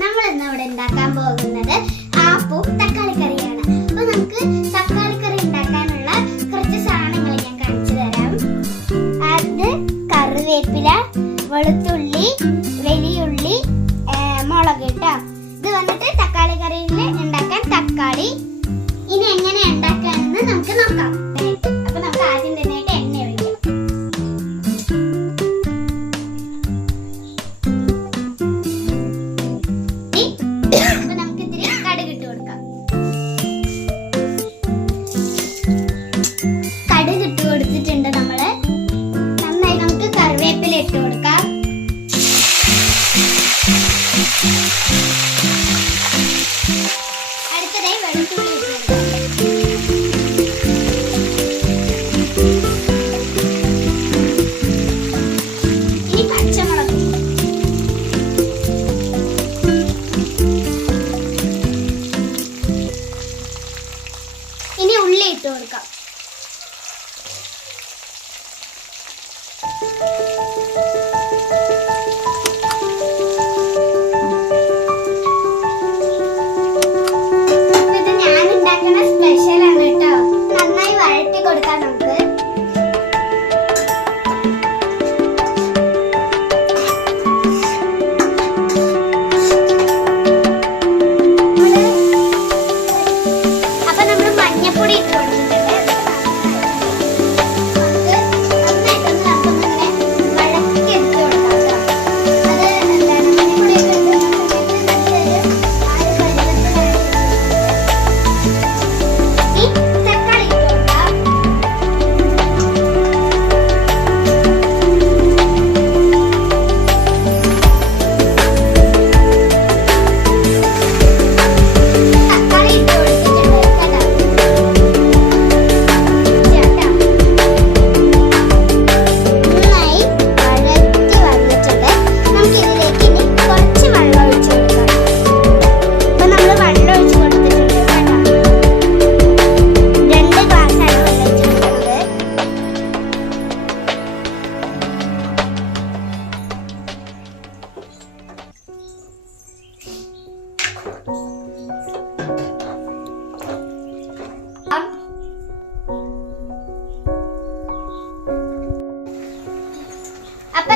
നമ്മൾ ഇന്ന് ഇവിടെ ഉണ്ടാക്കാൻ പോകുന്നത് ആപ്പും തക്കാളി കറിയാണ് അപ്പൊ നമുക്ക് തക്കാളി കറി ഉണ്ടാക്കാനുള്ള കുറച്ച് സാധനങ്ങൾ ഞാൻ കാണിച്ചു തരാം. അത് കറിവേപ്പില വെളുത്തുള്ളി വലിയുള്ളി മുളക് കേട്ടോ. ഇത് വന്നിട്ട് തക്കാളി കറിയിൽ ഉണ്ടാക്കാൻ തക്കാളി. ഇനി എങ്ങനെ ഉണ്ടാക്കാമെന്ന് നമുക്ക് നോക്കാം. ഇട്ട് കൊടുക്കാം. അടുത്തതായി വെളുത്തുള്ളി ഇട്ട് കൊടുക്കാം. ഇനി ഇനി ഉള്ളി ഇട്ട് കൊടുക്കാം.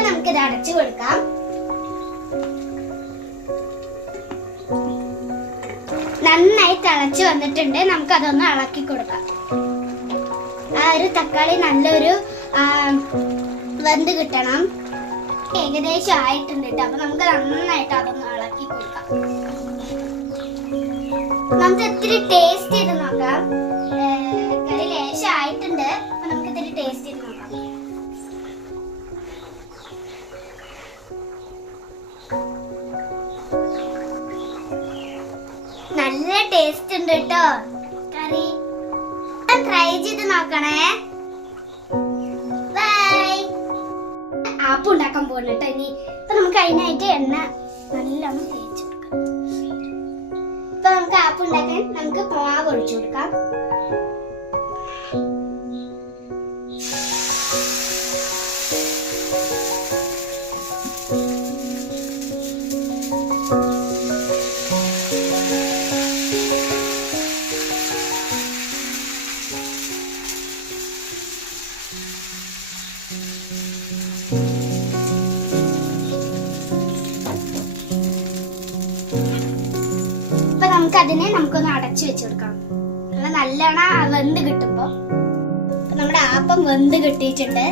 നമുക്ക് ഇത് അടച്ചു കൊടുക്കാം. നന്നായി തിളച്ച് വന്നിട്ടുണ്ട്. നമുക്ക് അതൊന്ന് ഇളക്കി കൊടുക്കാം. ആ ഒരു തക്കാളി നല്ലൊരു വെന്ത് കിട്ടണം. ഏകദേശം ആയിട്ടുണ്ട് കേട്ടോ അപ്പൊ നമുക്ക് നന്നായിട്ട് അതൊന്ന് ഇളക്കി കൊടുക്കാം. നമുക്ക് ഇത്തിരി ടേസ്റ്റ് ചെയ്ത് നോക്കാം. നല്ല ടേസ്റ്റ് ഉണ്ട് കേട്ടോ. കറി. ട്രൈ ചെയ്ത് നോക്കണേ. ബൈ ആപ്പ് ഉണ്ടാക്കാൻ പോകുന്നു കേട്ടോ ഇനി. ഇപ്പൊ നമുക്ക് അതിനായിട്ട് എണ്ണ നല്ലോണം തേച്ച് കൊടുക്കാം. ഇപ്പൊ നമുക്ക് ആപ്പ് ഉണ്ടാക്കാൻ നമുക്ക് മാവ് ഒഴിച്ചു കൊടുക്കാം. ഇപ്പൊ നമുക്ക് അതിനെ നമുക്കൊന്ന് അടച്ചു വെച്ച് കൊടുക്കാം. നല്ല നല്ലോണം വെന്ത് കിട്ടുമ്പോ. നമ്മുടെ ആപ്പം വെന്ത് കിട്ടിയിട്ടുണ്ട്.